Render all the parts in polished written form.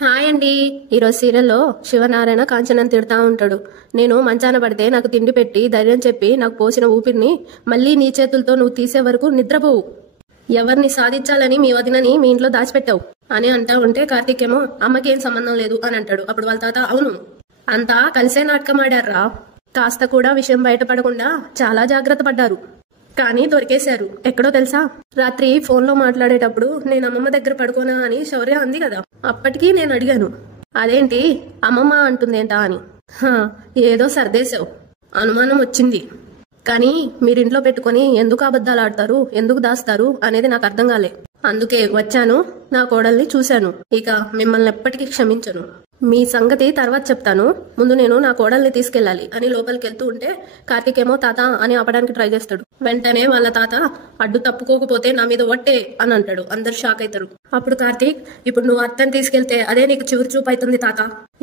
Hi అండి. ఈరోజు సీరియల్లో శివనారాయణ కాంచనని తిడతా ఉంటాడు. నేను మంచాన పడితే నాకు తిండి పెట్టి ధైర్యం చెప్పి నాకు పోసిన ఊపిరిని మళ్ళీ నీ చేతులతో నువ్వు తీసే వరకు నిద్రపోవు. ఎవరిని సాధించాలని మీ వదినని మీ ఇంట్లో దాచిపెట్టావు అని అంటా ఉంటే కార్తీక్ ఏమో అమ్మకేం సంబంధం లేదు అని అంటాడు. అప్పుడు వాళ్ళ తాత అవును అంతా కలిసే నాటకం ఆడారా, కాస్త కూడా విషయం బయటపడకుండా చాలా జాగ్రత్త పడ్డారు, కానీ దొరికేశారు. ఎక్కడో తెలుసా, రాత్రి ఫోన్లో మాట్లాడేటప్పుడు నేను అమ్మమ్మ దగ్గర పడుకోనా అని శౌర్య అంది కదా. అప్పటికీ నేను అడిగాను అదేంటి అమ్మమ్మ అంటుందేంటా అని. ఏదో సర్దేశావు, అనుమానం వచ్చింది, కానీ మీరింట్లో పెట్టుకుని ఎందుకు అబద్ధాలు ఆడతారు, ఎందుకు దాస్తారు అనేది నాకు అర్థం కాలే. అందుకే వచ్చాను, నా కోడల్ని చూశాను, ఇక మిమ్మల్ని ఎప్పటికీ క్షమించను. మీ సంగతి తర్వాత చెప్తాను, ముందు నేను నా కోడల్ని తీసుకెళ్ళాలి అని లోపలికి వెళ్తూ ఉంటే కార్తీక్ ఏమో తాత అని ఆపడానికి ట్రై చేస్తాడు. వెంటనే వాళ్ళ తాత అడ్డు తప్పుకోకపోతే నా మీద వట్టే అని అంటాడు. అందరు షాక్ అవుతారు. అప్పుడు కార్తీక్ ఇప్పుడు నువ్వు అత్తని తీసుకెళ్తే అదే నీకు చివరి చూపు అవుతుంది తాత,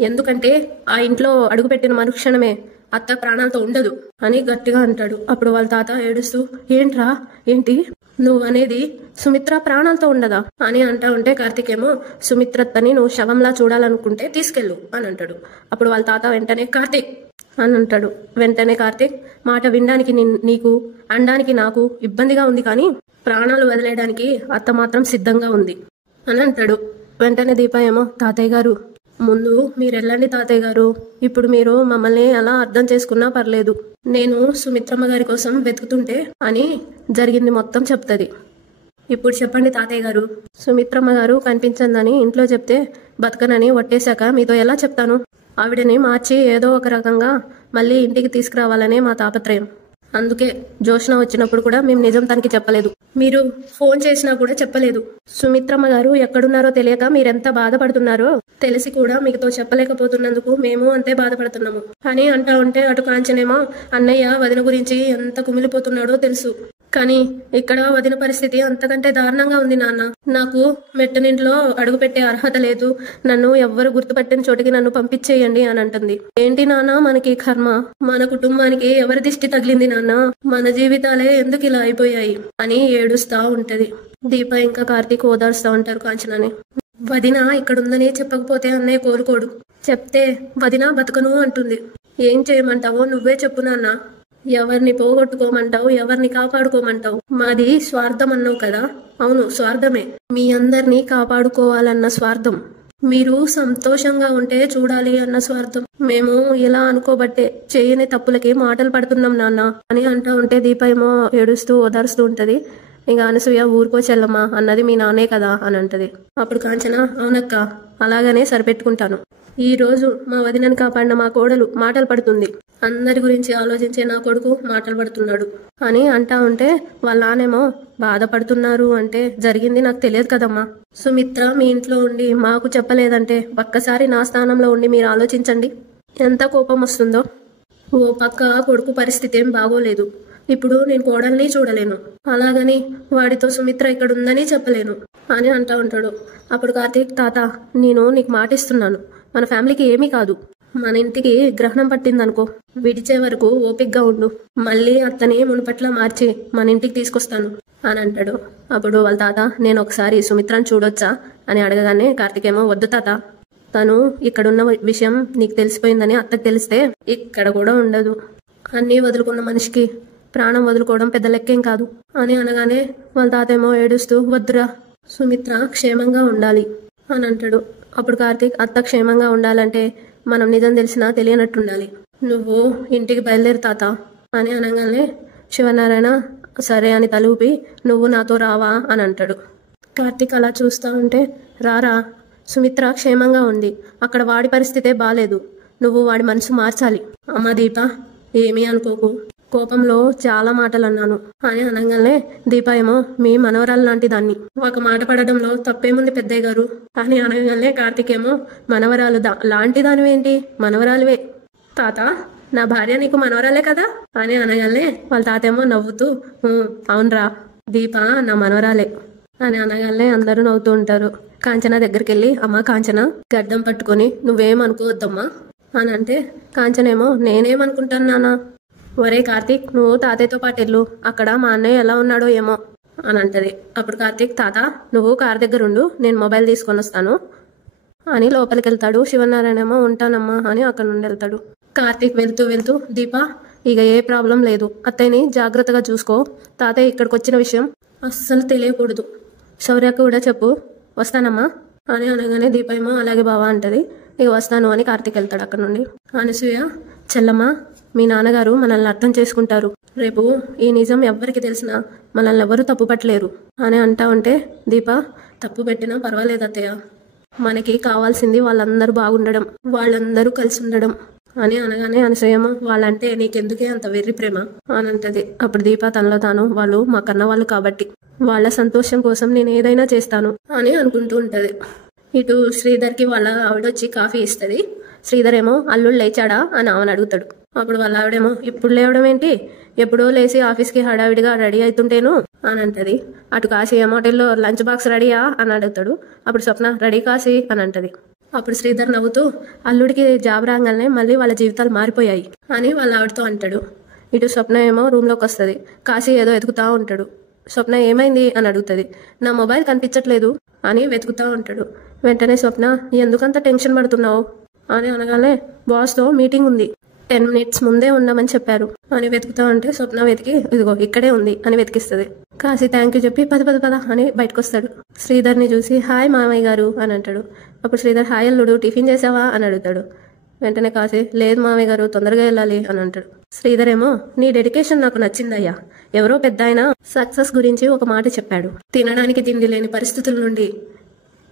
ఎందుకంటే ఆ ఇంట్లో అడుగుపెట్టిన మరుక్షణమే అత్త ప్రాణాలతో ఉండదు అని గట్టిగా అంటాడు. అప్పుడు వాళ్ళ తాత ఏడుస్తూ ఏంట్రా ఏంటి నువ్వు అనేది, సుమిత్ర ప్రాణాలతో ఉండదా అని అంటా ఉంటే కార్తీక్ ఏమో సుమిత్రత్తని నువ్వు శవంలా చూడాలనుకుంటే తీసుకెళ్ళు అని అంటాడు. అప్పుడు వాళ్ళ తాత వెంటనే కార్తీక్ అని అంటాడు. వెంటనే కార్తీక్ మాట వినడానికి నీకు అనడానికి నాకు ఇబ్బందిగా ఉంది, కానీ ప్రాణాలు వదిలేయడానికి అత్త మాత్రం సిద్ధంగా ఉంది అని అంటాడు. వెంటనే దీప ఏమో తాతయ్య గారు ముందు మీరు వెళ్ళండి తాతయ్య గారు, ఇప్పుడు మీరు మమ్మల్ని అలా అర్థం చేసుకున్నా పర్లేదు, నేను సుమిత్రమ్మ గారి కోసం వెతుకుతుంటే అని జరిగింది మొత్తం చెప్తుంది. ఇప్పుడు చెప్పండి తాతయ్య గారు, సుమిత్రమ్మ గారు కనిపించందని ఇంట్లో చెప్తే బతకనని వట్టేశాక మీతో ఎలా చెప్తాను? ఆవిడని మార్చి ఏదో ఒక రకంగా మళ్ళీ ఇంటికి తీసుకురావాలనే మా తాపత్రయం. అందుకే జోష్న వచ్చినప్పుడు కూడా మేము నిజం తనకి చెప్పలేదు, మీరు ఫోన్ చేసినా కూడా చెప్పలేదు. సుమిత్రమ్మ గారు ఎక్కడున్నారో తెలియక మీరెంత బాధపడుతున్నారో తెలిసి కూడా మీతో చెప్పలేకపోతున్నందుకు మేము అంతే బాధపడుతున్నాము అని అంటా ఉంటే అటు కాంచనేమో అన్నయ్య వదిన గురించి ఎంత కుమిలిపోతున్నాడో తెలుసు, కానీ ఇక్కడ వదిన పరిస్థితి అంతకంటే దారుణంగా ఉంది నాన్న. నాకు మెట్టనింట్లో అడుగు పెట్టే అర్హత లేదు, నన్ను ఎవ్వరు గుర్తుపట్టిన చోటికి నన్ను పంపించేయండి అని అంటుంది. ఏంటి నాన్న మనకి కర్మ, మన కుటుంబానికి ఎవరి దిష్టి తగిలింది నాన్న, మన జీవితాలే ఎందుకు ఇలా అయిపోయాయి అని ఏడుస్తా ఉంటది. దీప ఇంకా కార్తీక్ ఓదార్స్తా ఉంటారు కాంచనని. వదిన ఇక్కడుందని చెప్పకపోతే అన్నయ్య కోరుకోడు, చెప్తే వదిన బతకను అంటుంది. ఏం చేయమంటావో నువ్వే చెప్పు నాన్న, ఎవరిని పోగొట్టుకోమంటావు, ఎవరిని కాపాడుకోమంటావు? మాది స్వార్థం అన్నావు కదా, అవును స్వార్థమే, మీ అందరినీ కాపాడుకోవాలన్న స్వార్థం, మీరు సంతోషంగా ఉంటే చూడాలి అన్న స్వార్థం, మేము ఇలా అనుకోబట్టే చేయని తప్పులకి మాటలు పడుతున్నాం నాన్న అని అంటా ఉంటే దీప ఏమో ఏడుస్తూ ఓదారుస్తూ ఉంటది. ఇంకా అనసూయ ఊరుకో చెల్లమ్మా అన్నది మీ నాన్నే కదా అని అంటది. అప్పుడు కాంచన అవునక్క అలాగనే సరిపెట్టుకుంటాను, ఈ రోజు మా వదినని కాపాడిన మా కోడలు మాటలు పడుతుంది, అందరి గురించి ఆలోచించే నా కొడుకు మాటలు పడుతున్నాడు అని అంటా ఉంటే వాళ్ళ నానేమో బాధపడుతున్నారు అంటే జరిగింది నాకు తెలియదు కదమ్మా, సుమిత్ర మీ ఇంట్లో ఉండి మాకు చెప్పలేదంటే ఒక్కసారి నా స్థానంలో ఉండి మీరు ఆలోచించండి ఎంత కోపం వస్తుందో. ఓ పక్క కొడుకు పరిస్థితి ఏం బాగోలేదు, ఇప్పుడు నేను కోడల్ని చూడలేను, అలాగని వాడితో సుమిత్ర ఇక్కడ ఉందని చెప్పలేను అని అంటా ఉంటాడు. అప్పుడు కార్తీక్ తాత నేను నీకు మాటిస్తున్నాను, మన ఫ్యామిలీకి ఏమీ కాదు, మన ఇంటికి గ్రహణం పట్టిందనుకో, విడిచే వరకు ఓపిక్గా ఉండు, మళ్ళీ అత్తని మునుపట్ల మార్చి మన ఇంటికి తీసుకొస్తాను అని అంటాడు. అప్పుడు వాళ్ళ తాత నేను ఒకసారి సుమిత్రను చూడొచ్చా అని అడగగానే కార్తీక్ ఏమో వద్దు తాత, తను ఇక్కడున్న విషయం నీకు తెలిసిపోయిందని అత్తకు తెలిస్తే ఇక్కడ కూడా ఉండదు, అన్నీ వదులుకున్న మనిషికి ప్రాణం వదులుకోవడం పెద్ద లెక్కేం కాదు అని అనగానే వాళ్ళ తాత ఏమో ఏడుస్తూ వద్దురా, సుమిత్ర క్షేమంగా ఉండాలి అని అంటాడు. అప్పుడు కార్తీక్ అత్త క్షేమంగా ఉండాలంటే మనం నిజం తెలిసినా తెలియనట్టుండాలి, నువ్వు ఇంటికి బయలుదేరు తాత అని అనగానే శివనారాయణ సరే అని తలూపి నువ్వు నాతో రావా అని అంటాడు. కార్తీక్ అలా చూస్తూ ఉంటే రారా, సుమిత్ర క్షేమంగా ఉంది, అక్కడ వాడి పరిస్థితే బాలేదు, నువ్వు వాడి మనసు మార్చాలి. అమ్మ దీప ఏమీ అనుకోకు, కోపంలో చాలా మాటలు అన్నాను అని అనగానే దీప ఏమో మీ మనవరాలు లాంటి దాన్ని, ఒక మాట పడడంలో తప్పేముంది పెద్దయ్య గారు అని అనగానే కార్తీక్ ఏమో మనవరాలు లాంటి దానివేంటి, మనవరాలువే తాత, నా భార్య నీకు మనవరాలే కదా అని అనగానే వాళ్ళ తాత ఏమో నవ్వుతూ అవునరా దీప నా మనవరాలే అని అనగానే అందరూ నవ్వుతూ ఉంటారు. కాంచన దగ్గరికి వెళ్ళి అమ్మ కాంచన గడ్డం పట్టుకొని నువ్వేమనుకోవద్దమ్మా అని అంటే కాంచనేమో నేనేమనుకుంటాను నాన్న, ఒరే కార్తీక్ నువ్వు తాతయ్యతో పాటు వెళ్ళు, అక్కడ మా అన్నయ్య ఎలా ఉన్నాడో ఏమో అని అంటది. అప్పుడు కార్తీక్ తాత నువ్వు కార్ దగ్గర ఉండు, నేను మొబైల్ తీసుకొని వస్తాను అని లోపలికి వెళ్తాడు. శివనారాయణ ఏమో ఉంటానమ్మా అని అక్కడ నుండి వెళ్తాడు. కార్తీక్ వెళ్తూ వెళ్తూ దీప ఇక ఏ ప్రాబ్లం లేదు, అత్తయ్యని జాగ్రత్తగా చూసుకో, తాతయ్య ఇక్కడికి వచ్చిన విషయం అస్సలు తెలియకూడదు, శౌర్యకు కూడా చెప్పు, వస్తానమ్మా అని అనగానే దీప ఏమో అలాగే బావా అంటది. ఇక వస్తాను అని కార్తీక్ వెళ్తాడు అక్కడ నుండి. అనసూయ, చెల్లమ్మ, మీ నాన్నగారు మనల్ని అర్థం చేసుకుంటారు, రేపు ఈ నిజం ఎవ్వరికి తెలిసినా మనల్ని ఎవరు తప్పు పట్టలేరు అని అంటా ఉంటే దీప, తప్పు పెట్టినా పర్వాలేదు అత్తయ్య, మనకి కావాల్సింది వాళ్ళందరూ బాగుండడం, వాళ్ళందరూ కలిసి ఉండడం అని అనగానే అనసూయమ్మ, వాళ్ళంటే నీకెందుకే అంత వెర్రి ప్రేమ అని అంటది. అప్పుడు దీప తనలో తాను, వాళ్ళు మా కన్న వాళ్ళు కాబట్టి వాళ్ళ సంతోషం కోసం నేను ఏదైనా చేస్తాను అని అనుకుంటూ ఉంటది. ఇటు శ్రీధర్కి వాళ్ళ ఆవిడొచ్చి కాఫీ ఇస్తుంది. శ్రీధర్ ఏమో అల్లుడు లేచాడా అని ఆమెను అడుగుతాడు. అప్పుడు వాళ్ళ ఆవిడేమో, ఇప్పుడు లేవడం ఏంటి, ఎప్పుడో లేచి ఆఫీస్కి హడావిడిగా రెడీ అవుతుంటేను అని అంటది. అటు కాశీ ఏమో హోటల్లో లంచ్ బాక్స్ రెడీయా అని అడుగుతాడు. అప్పుడు స్వప్న, రెడీ కాశీ అని అంటది. అప్పుడు శ్రీధర్ నవ్వుతూ, అల్లుడికి జాబ్ రాగానే మళ్ళీ వాళ్ళ జీవితాలు మారిపోయాయి అని వాళ్ళ ఆవిడతో అంటాడు. ఇటు స్వప్న ఏమో రూమ్లోకి వస్తుంది. కాశీ ఏదో ఎదుగుతా ఉంటాడు. స్వప్న ఏమైంది అని అడుగుతుంది. నా మొబైల్ కనిపించట్లేదు అని వెతుకుతూ ఉంటాడు. వెంటనే స్వప్న, ఎందుకంత టెన్షన్ పడుతున్నావు అని అనగానే, బాస్తో మీటింగ్ ఉంది, 10 minutes ముందే ఉండమని చెప్పారు అని వెతుకుతా ఉంటే స్వప్న వెతికి, ఇదిగో ఇక్కడే ఉంది అని వెతికిస్తుంది. కాశీ థ్యాంక్ యూ చెప్పి పద పద పద అని బయటకు వస్తాడు. శ్రీధర్ని చూసి, హాయ్ మామయ్య గారు అని అంటాడు. అప్పుడు శ్రీధర్, హాయ్ అల్లుడు, టిఫిన్ చేసావా అని అడుగుతాడు. వెంటనే కాశీ, లేదు మామయ్య గారు, తొందరగా వెళ్ళాలి అని అంటాడు. శ్రీధర్ ఏమో, నీ డెడికేషన్ నాకు నచ్చిందయ్యా, ఎవరో పెద్ద ఆయన సక్సెస్ గురించి ఒక మాట చెప్పాడు, తినడానికి తిండి లేని పరిస్థితుల నుండి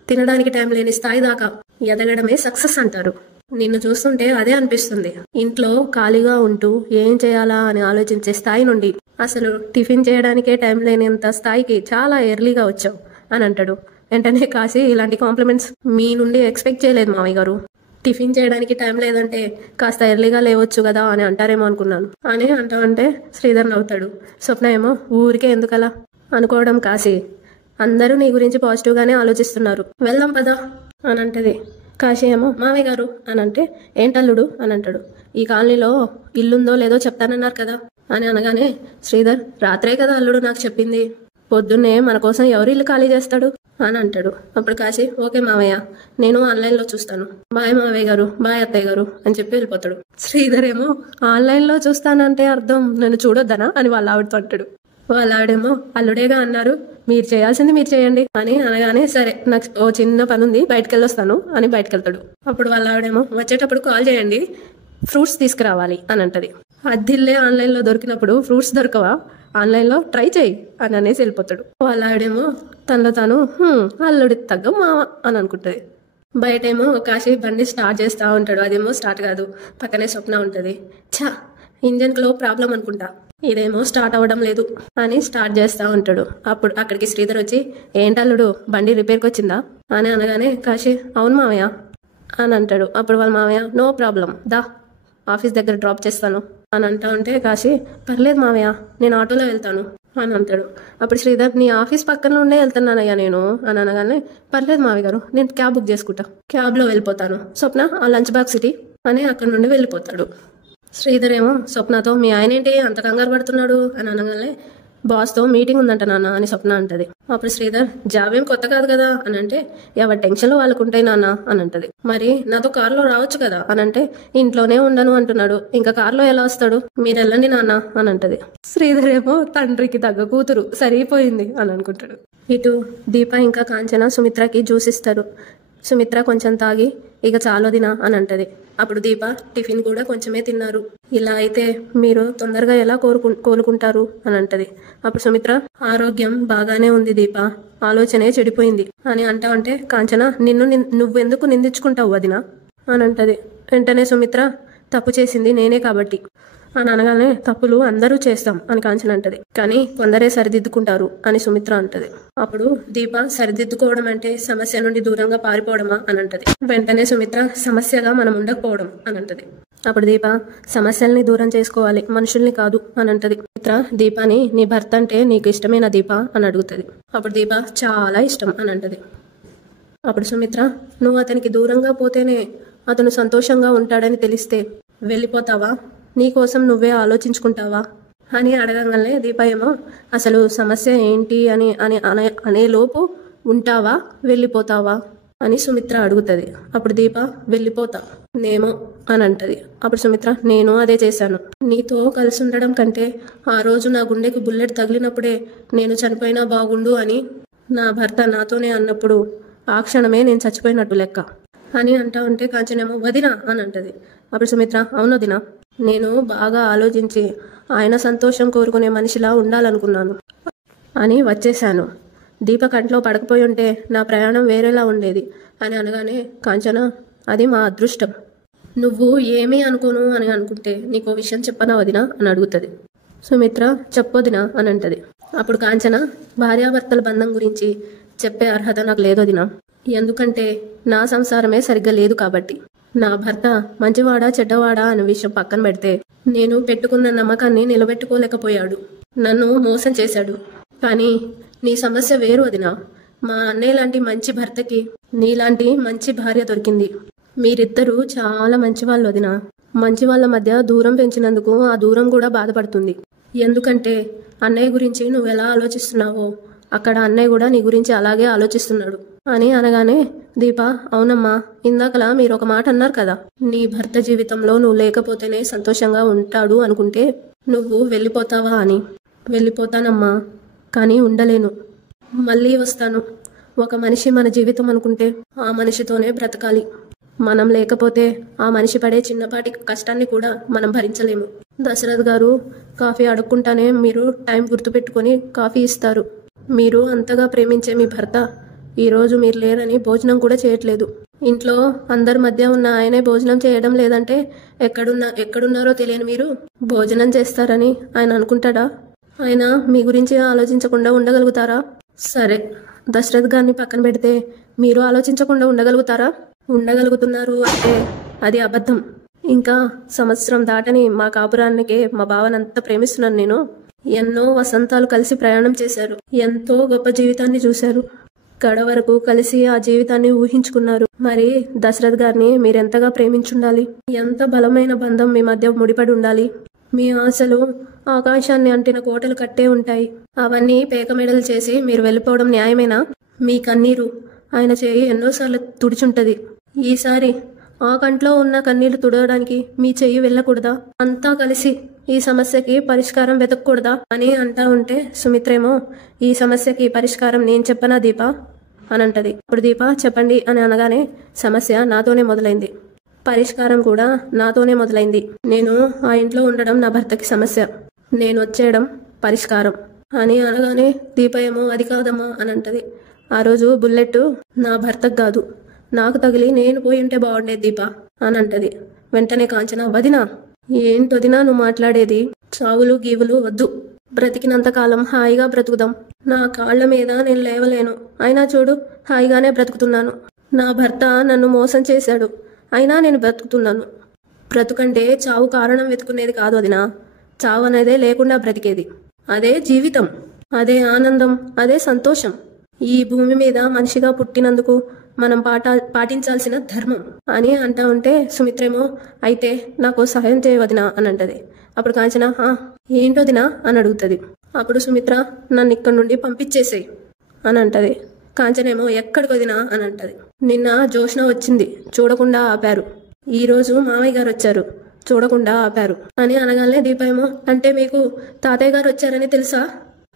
తినడానికి టైం లేని స్థాయి దాకా ఎదగడమే సక్సెస్ అంటారు. నిన్ను చూస్తుంటే అదే అనిపిస్తుంది. ఇంట్లో ఖాళీగా ఉంటూ ఏం చేయాలా అని ఆలోచించే స్థాయి నుండి అసలు టిఫిన్ చేయడానికే టైం లేనంత స్థాయికి చాలా ఎర్లీగా వచ్చావు అని అంటాడు. వెంటనే కాశీ, ఇలాంటి కాంప్లిమెంట్స్ మీ నుండి ఎక్స్పెక్ట్ చేయలేదు మామయ్య గారు, టిఫిన్ చేయడానికి టైం లేదంటే కాస్త ఎర్లీగా లేవచ్చు కదా అని అంటారేమో అనుకున్నాను అని అంటామంటే శ్రీధర్ నవ్వుతాడు. స్వప్న ఏమో, ఊరికే ఎందుకలా అనుకోవడం కాశీ, అందరూ నీ గురించి పాజిటివ్గానే ఆలోచిస్తున్నారు, వెళ్దాం పదా అని అంటది. కాశీ ఏమో, మామయ్య గారు అని అంటే, ఏంటల్లుడు అని అంటాడు. ఈ కాలనీలో ఇల్లుందో లేదో చెప్తానన్నారు కదా అని అనగానే శ్రీధర్, రాత్రే కదా అల్లుడు నాకు చెప్పింది, పొద్దున్నే మన కోసం ఎవరు ఇల్లు ఖాళీ చేస్తాడు అని అంటాడు. అప్పుడు కాశీ, ఓకే మావయ్య, నేను ఆన్లైన్లో చూస్తాను, బాయ్ మావయ్య గారు, బాయ్ అత్తయ్య గారు అని చెప్పి వెళ్ళిపోతాడు. శ్రీధర్ ఏమో, ఆన్లైన్లో చూస్తానంటే అర్థం నన్ను చూడొద్దనా అని వాళ్ళ ఆవిడతో అంటాడు. వాళ్ళ ఆవిడేమో, అల్లుడేగా అన్నారు, మీరు చేయాల్సింది మీరు చేయండి అని అనగానే, సరే నాకు ఓ చిన్న పని ఉంది బయటకు వెళ్ళొస్తాను అని బయటకు వెళ్తాడు. అప్పుడు వాళ్ళ ఆవిడేమో, వచ్చేటప్పుడు కాల్ చేయండి, ఫ్రూట్స్ తీసుకురావాలి అని అంటది. అద్దిల్లే ఆన్లైన్లో దొరికినప్పుడు ఫ్రూట్స్ దొరకవా, ఆన్లైన్లో ట్రై చేయి అని అనేసి వెళ్ళిపోతాడు. వాళ్ళ ఆవిడేమో తనలో తాను, అల్లుడికి తగ్గ మామ అని అనుకుంటది. బయటేమో కాశీ బండి స్టార్ట్ చేస్తూ ఉంటాడు. అదేమో స్టార్ట్ కాదు, పక్కనే స్వప్న ఉంటుంది. ఛా, ఇంజన్లో ప్రాబ్లం అనుకుంటా, ఇదేమో స్టార్ట్ అవ్వడం లేదు అని స్టార్ట్ చేస్తూ ఉంటాడు. అప్పుడు అక్కడికి శ్రీధర్ వచ్చి, ఏంటల్లుడు బండి రిపేర్కి వచ్చిందా అని అనగానే కాశీ, అవును మామయ్య అని అంటాడు. అప్పుడు వాళ్ళ మామయ్య, నో ప్రాబ్లం, దా ఆఫీస్ దగ్గర డ్రాప్ చేస్తాను అని అంటా ఉంటే కాశీ, పర్లేదు మామయ్య, నేను ఆటోలో వెళ్తాను అని అంటాడు. అప్పుడు శ్రీధర్, నీ ఆఫీస్ పక్కన ఉండే వెళ్తున్నానయ్యా నేను అని అనగానే, పర్లేదు మామయ్య గారు, నేను క్యాబ్ బుక్ చేసుకుంటా, క్యాబ్లో వెళ్ళిపోతాను, స్వప్న ఆ లంచ్ బాక్స్ సిటీ అని అక్కడి నుండి వెళ్ళిపోతాడు. శ్రీధర్ ఏమో స్వప్నతో, మీ ఆయన ఏంటి అంత కంగారు పడుతున్నాడు అని అనగానే, బాస్తో మీటింగ్ ఉందంట నాన్న అని స్వప్న అంటది. అప్పుడు శ్రీధర్, జాబ్ ఏం కొత్త కాదు కదా అని అంటే, ఎవరి టెన్షన్లు వాళ్ళకు ఉంటాయి నాన్న అని అంటది. మరి నాతో కారులో రావచ్చు కదా అని అంటే, ఇంట్లోనే ఉండను అంటున్నాడు, ఇంకా కారులో ఎలా వస్తాడు, మీరు వెళ్ళండి నాన్న అని అంటది. శ్రీధర్ ఏమో, తండ్రికి తగ్గ కూతురు సరిపోయింది అని అనుకుంటాడు. ఇటు దీప ఇంకా కాంచన సుమిత్రకి జ్యూస్ ఇస్తారు. సుమిత్ర కొంచెం తాగి, ఇక చాలు దినా అని అంటది. అప్పుడు దీప, టిఫిన్ కూడా కొంచెమే తిన్నారు, ఇలా అయితే మీరు తొందరగా ఎలా కోలుకుంటారు అని అంటది. అప్పుడు సుమిత్ర, ఆరోగ్యం బాగానే ఉంది దీప, ఆలోచనే చెడిపోయింది అని అంటా ఉంటే కాంచన, నువ్వెందుకు నిందించుకుంటావు వదినా అని అంటది. వెంటనే సుమిత్ర, తప్పు చేసింది నేనే కాబట్టి అని అనగానే, తప్పులు అందరూ చేస్తాం అని కాంచన అంటది, కానీ కొందరే సరిదిద్దుకుంటారు అని సుమిత్ర అంటది. అప్పుడు దీప, సరిదిద్దుకోవడం అంటే సమస్య నుండి దూరంగా పారిపోవడమా అని అంటది. వెంటనే సుమిత్ర, సమస్యగా మనం ఉండకపోవడం అని అంటది. అప్పుడు దీప, సమస్యల్ని దూరం చేసుకోవాలి, మనుషుల్ని కాదు అని అంటది. సుమిత్ర దీపాని, నీ భర్త అంటే నీకు ఇష్టమేనా దీప అని అడుగుతుంది. అప్పుడు దీప, చాలా ఇష్టం అని అంటది. అప్పుడు సుమిత్ర, నువ్వు అతనికి దూరంగా పోతేనే అతను సంతోషంగా ఉంటాడని తెలిస్తే వెళ్ళిపోతావా, నీకోసం నువ్వే ఆలోచించుకుంటావా అని అడగగానే దీప ఏమో, అసలు సమస్య ఏంటి అని అనేలోపు ఉంటావా వెళ్ళిపోతావా అని సుమిత్ర అడుగుతుంది. అప్పుడు దీప వెళ్ళిపోతా నేమో అని అంటది. అప్పుడు సుమిత్ర నేను అదే చేశాను. నీతో కలిసి ఉండడం కంటే ఆ రోజు నా గుండెకి బుల్లెట్ తగిలినప్పుడే నేను చనిపోయినా బాగుండు అని నా భర్త నాతోనే అన్నప్పుడు ఆ క్షణమే నేను చచ్చిపోయినట్టు లెక్క అని అంటా ఉంటే కాంచనేమో వదినా అని అంటది. అప్పుడు సుమిత్ర అవును వదినా, నేను బాగా ఆలోచించి ఆయన సంతోషం కోరుకునే మనిషిలా ఉండాలనుకున్నాను అని వచ్చేశాను. దీప కంట్లో పడకపోయి ఉంటే నా ప్రయాణం వేరేలా ఉండేది అని అనగానే కాంచన అది మా అదృష్టం. నువ్వు ఏమీ అనుకోను అని అనుకుంటే నీకో విషయం చెప్పనా వదినా అని అడుగుతుంది. సుమిత్ర చెప్పొదినా అని అంటది. అప్పుడు కాంచన భార్యాభర్తల బంధం గురించి చెప్పే అర్హత నాకు లేదు వదినా. ఎందుకంటే నా సంసారమే సరిగ్గా లేదు కాబట్టి. నా భర్త మంచివాడా చెడ్డవాడా అనే విషయం పక్కన పెడితే నేను పెట్టుకున్న నమ్మకాన్ని నిలబెట్టుకోలేకపోయాడు. నన్ను మోసం చేశాడు. కానీ నీ సమస్య వేరు వదినా. మా అన్నయ్య లాంటి మంచి భర్తకి నీలాంటి మంచి భార్య దొరికింది. మీరిద్దరూ చాలా మంచివాళ్ళు వదినా. మంచి వాళ్ళ మధ్య దూరం పెంచినందుకు ఆ దూరం కూడా బాధపడుతుంది. ఎందుకంటే అన్నయ్య గురించి నువ్వు ఎలా ఆలోచిస్తున్నావో అక్కడ అన్నయ్య కూడా నీ గురించి అలాగే ఆలోచిస్తున్నాడు అని అనగానే దీప అవునమ్మా, ఇందాకలా మీరు ఒక మాట అన్నారు కదా, నీ భర్త జీవితంలో నువ్వు లేకపోతేనే సంతోషంగా ఉంటాడు అనుకుంటే నువ్వు వెళ్ళిపోతావా అని. వెళ్ళిపోతానమ్మా, కానీ ఉండలేను. మళ్ళీ వస్తాను. ఒక మనిషి మన జీవితం అనుకుంటే ఆ మనిషితోనే బ్రతకాలి. మనం లేకపోతే ఆ మనిషి పడే చిన్నపాటి కష్టాన్ని కూడా మనం భరించలేము. దశరథ్ గారు కాఫీ అడుక్కుంటానే మీరు టైం గుర్తుపెట్టుకొని కాఫీ ఇస్తారు. మీరు అంతగా ప్రేమించే మీ భర్త ఈరోజు మీరు లేరని భోజనం కూడా చేయట్లేదు. ఇంట్లో అందరి మధ్య ఉన్న ఆయనే భోజనం చేయడం లేదంటే ఎక్కడున్నారో తెలియని మీరు భోజనం చేస్తారని ఆయన అనుకుంటాడా? ఆయన మీ గురించి ఆలోచించకుండా ఉండగలుగుతారా? సరే, దశరథ్ గారిని పక్కన పెడితే మీరు ఆలోచించకుండా ఉండగలుగుతారా? ఉండగలుగుతున్నారు అంటే అది అబద్ధం. ఇంకా సంవత్సరం దాటని మా కాపురానికే మా బావనంత ప్రేమిస్తున్నాను నేను. ఎన్నో వసంతాలు కలిసి ప్రయాణం చేశారు. ఎంతో గొప్ప జీవితాన్ని చూశారు. గడ వరకు కలిసి ఆ జీవితాన్ని ఊహించుకున్నారు. మరి దశరథ్ గారిని మీరెంతగా ప్రేమించుండాలి? ఎంత బలమైన బంధం మీ మధ్య ముడిపడి ఉండాలి? మీ ఆశలు ఆకాశాన్ని అంటిన కోటలు కట్టే ఉంటాయి. అవన్నీ పేకమెడలు చేసి మీరు వెళ్ళిపోవడం న్యాయమేనా? మీ కన్నీరు ఆయన చేయి ఎన్నోసార్లు తుడిచుంటది. ఈసారి ఆ కంట్లో ఉన్న కన్నీళ్లు తుడవడానికి మీ చెయ్యి వెళ్ళకూడదా? అంతా కలిసి ఈ సమస్యకి పరిష్కారం వెతకూడదా అని అంటా ఉంటే సుమిత్రేమో ఈ సమస్యకి పరిష్కారం నేను చెప్పనా దీప అని అంటది. ఇప్పుడు దీప చెప్పండి అని అనగానే సమస్య నాతోనే మొదలైంది, పరిష్కారం కూడా నాతోనే మొదలైంది. నేను ఆ ఇంట్లో ఉండడం నా భర్తకి సమస్య, నేను వచ్చేయడం పరిష్కారం అని అనగానే దీప ఏమో అది కాదమ్మా అని అంటది. ఆ రోజు బుల్లెట్ నా భర్తకు కాదు నాకు తగిలి నేను పోయి ఉంటే బాగుండేది దీప అని అంటది. వెంటనే కాంచన వదినా, ఏంటొదినా నువ్వు మాట్లాడేది? చావులు గీవులు వద్దు. బ్రతికినంత కాలం హాయిగా బ్రతుకుదాం. నా కాళ్ల మీద నేను లేవలేను, అయినా చూడు హాయిగానే బ్రతుకుతున్నాను. నా భర్త నన్ను మోసం చేశాడు, అయినా నేను బ్రతుకుతున్నాను. బ్రతుకంటే చావు కారణం వెతుకునేది కాదు వదినా. చావు అనేదే లేకుండా బ్రతికేది. అదే జీవితం, అదే ఆనందం, అదే సంతోషం. ఈ భూమి మీద మనిషిగా పుట్టినందుకు మనం పాటించాల్సిన ధర్మం అని అంటా ఉంటే సుమిత్రేమో అయితే నాకు సహాయం చేయవదినా అని అంటది. అప్పుడు కాంచన ఏంటోదినా అని అడుగుతుంది. అప్పుడు సుమిత్ర నన్ను ఇక్కడి నుండి పంపించేసేయి అని అంటది. కాంచనేమో ఎక్కడికి వదినా అని అంటది. నిన్న జోష్న వచ్చింది, చూడకుండా ఆపారు. ఈరోజు మామయ్య గారు వచ్చారు, చూడకుండా ఆపారు అని అనగానే దీప ఏమో అంటే మీకు తాతయ్య గారు వచ్చారని తెలుసా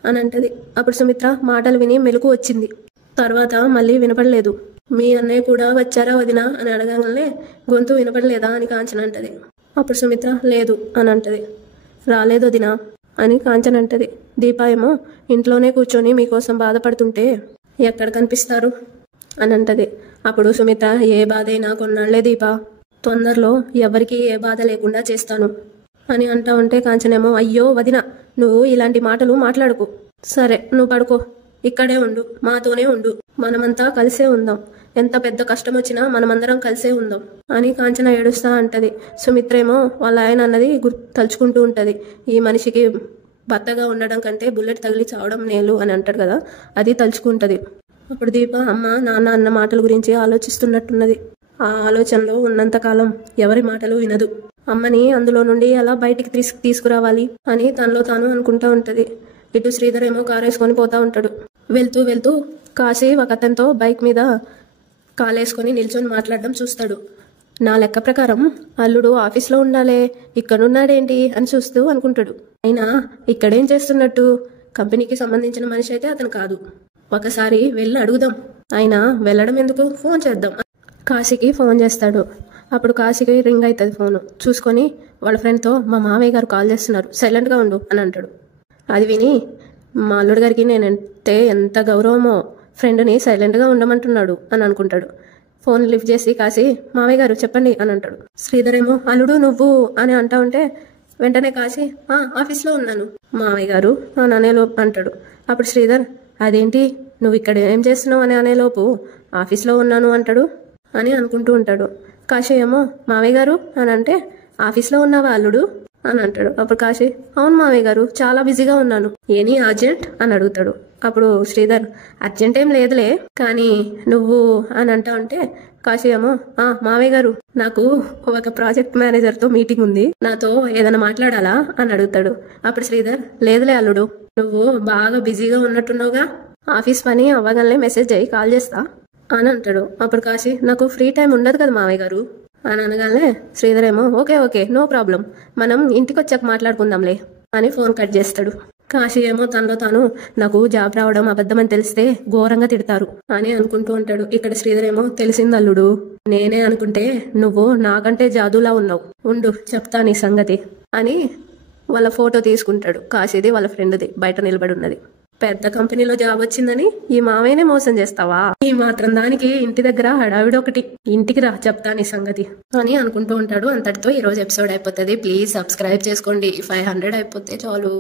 అని అంటది. అప్పుడు సుమిత్ర మాటలు విని మెలకు వచ్చింది. తర్వాత మళ్ళీ వినపడలేదు. మీ అన్నయ్య కూడా వచ్చారా వదినా అని అడగగానే గొంతు వినపడలేదా అని కాంచన అంటది. అప్పుడు సుమిత్ర లేదు అని అంటది. రాలేదు వదినా అని కాంచన అంటది. దీప ఏమో ఇంట్లోనే కూర్చొని మీకోసం బాధపడుతుంటే ఎక్కడ కనిపిస్తారు అని అంటది. అప్పుడు సుమిత్ర ఏ బాధైనా కొన్నాళ్లే దీప, తొందరలో ఎవరికి ఏ బాధ లేకుండా చేస్తాను అని అంటా ఉంటే కాంచనేమో అయ్యో వదినా నువ్వు ఇలాంటి మాటలు మాట్లాడుకో. సరే నువ్వు పడుకో, ఇక్కడే ఉండు, మాతోనే ఉండు, మనమంతా కలిసే ఉందాం. ఎంత పెద్ద కష్టం వచ్చినా మనమందరం కలిసే ఉందాం అని కాంచన ఏడుస్తా అంటది. సుమిత్రేమో వాళ్ళ ఆయన అన్నది తలుచుకుంటూ ఉంటది. ఈ మనిషికి భర్తగా ఉండడం కంటే బుల్లెట్ తగిలి చావడం మేలు అని అంటాడు కదా, అది తలుచుకుంటది. అప్పుడు దీప అమ్మ నాన్న అన్న మాటల గురించి ఆలోచిస్తున్నట్టున్నది. ఆ ఆలోచనలో ఉన్నంతకాలం ఎవరి మాటలు వినదు. అమ్మని అందులో నుండి ఎలా బయటికి తీసుకురావాలి అని తనలో తాను అనుకుంటా ఉంటది. ఇటు శ్రీధర్ ఏమో కారు వేసుకొని పోతా ఉంటాడు. వెళ్తూ వెళ్తూ కాశీ ఒక అతనితో బైక్ మీద కాలేసుకొని నిల్చొని మాట్లాడడం చూస్తాడు. నా లెక్క ప్రకారం అల్లుడు ఆఫీస్లో ఉండాలే, ఇక్కడున్నాడేంటి అని చూస్తూ అనుకుంటాడు. అయినా ఇక్కడేం చేస్తున్నట్టు? కంపెనీకి సంబంధించిన మనిషి అయితే అతను కాదు. ఒకసారి వెళ్ళి అడుగుదాం. అయినా వెళ్ళడం ఎందుకు, ఫోన్ చేద్దాం. కాశీకి ఫోన్ చేస్తాడు. అప్పుడు కాశీకి రింగ్ అవుతుంది. ఫోను చూసుకొని వాళ్ళ ఫ్రెండ్తో మా మావయ్య గారు కాల్ చేస్తున్నారు, సైలెంట్గా ఉండు అని అంటాడు. అది విని మా అల్లుడు గారికి నేనంటే ఎంత గౌరవమో, ఫ్రెండ్ని సైలెంట్గా ఉండమంటున్నాడు అని అనుకుంటాడు. ఫోన్ లిఫ్ట్ చేసి కాశీ మావయ్య గారు చెప్పండి అని అంటాడు. శ్రీధర్ ఏమో అల్లుడు నువ్వు అని అంటా ఉంటే వెంటనే కాశీ ఆఫీస్లో ఉన్నాను మావయ్య గారు అని అనేలోపు అంటాడు. అప్పుడు శ్రీధర్ అదేంటి నువ్వు ఇక్కడ ఏం చేస్తున్నావు అని అనేలోపు ఆఫీస్లో ఉన్నాను అంటాడు అని అనుకుంటూ ఉంటాడు. కాశీ ఏమో మావయ్య గారు అని అంటే ఆఫీస్లో ఉన్నావా అల్లుడు అని అంటాడు. అప్పుడు కాశీ అవును మావయ్య గారు, చాలా బిజీగా ఉన్నాను. ఏనీ అర్జెంట్ అని అడుగుతాడు. అప్పుడు శ్రీధర్ అర్జెంట్ ఏం లేదులే, కానీ నువ్వు అని అంటా ఉంటే కాశీ ఏమో మావయ్య గారు నాకు ఒక ప్రాజెక్ట్ మేనేజర్తో మీటింగ్ ఉంది, నాతో ఏదైనా మాట్లాడాలా అని అడుగుతాడు. అప్పుడు శ్రీధర్ లేదులే అల్లుడు, నువ్వు బాగా బిజీగా ఉన్నట్టున్నావుగా, ఆఫీస్ పని అవ్వగానే మెసేజ్ అయ్యి కాల్ చేస్తా అని అంటాడు. అప్పుడు కాశీ నాకు ఫ్రీ టైం ఉండదు కదా మావయ్య గారు అని అనగానే శ్రీధర్ ఏమో ఓకే ఓకే నో ప్రాబ్లం, మనం ఇంటికి వచ్చాక మాట్లాడుకుందాంలే అని ఫోన్ కట్ చేస్తాడు. కాశీ ఏమో తనలో తాను నాకు జాబ్ రావడం అబద్ధమని తెలిస్తే ఘోరంగా తిడతారు అని అనుకుంటూ ఉంటాడు. ఇక్కడ శ్రీధర్ ఏమో తెలిసింది అల్లుడు, నేనే అనుకుంటే నువ్వు నాకంటే జాదులా ఉన్నావు, ఉండు చెప్తా నీ సంగతి అని వాళ్ళ ఫోటో తీసుకుంటాడు. కాశీది వాళ్ళ ఫ్రెండ్ది బయట నిలబడి ఉన్నది. పెద్ద కంపెనీలో జాబ్ వచ్చిందని ఈ మావయ్యనే మోసం చేస్తావా? ఈ మాత్రం దానికి ఇంటి దగ్గర హడావిడి ఒకటి, ఇంటికి రా చెప్తా నీ సంగతి అని అనుకుంటూ ఉంటాడు. అంతటితో ఈ రోజు ఎపిసోడ్ అయిపోతుంది. ప్లీజ్ సబ్స్క్రైబ్ చేసుకోండి. 500 అయిపోతే చాలు.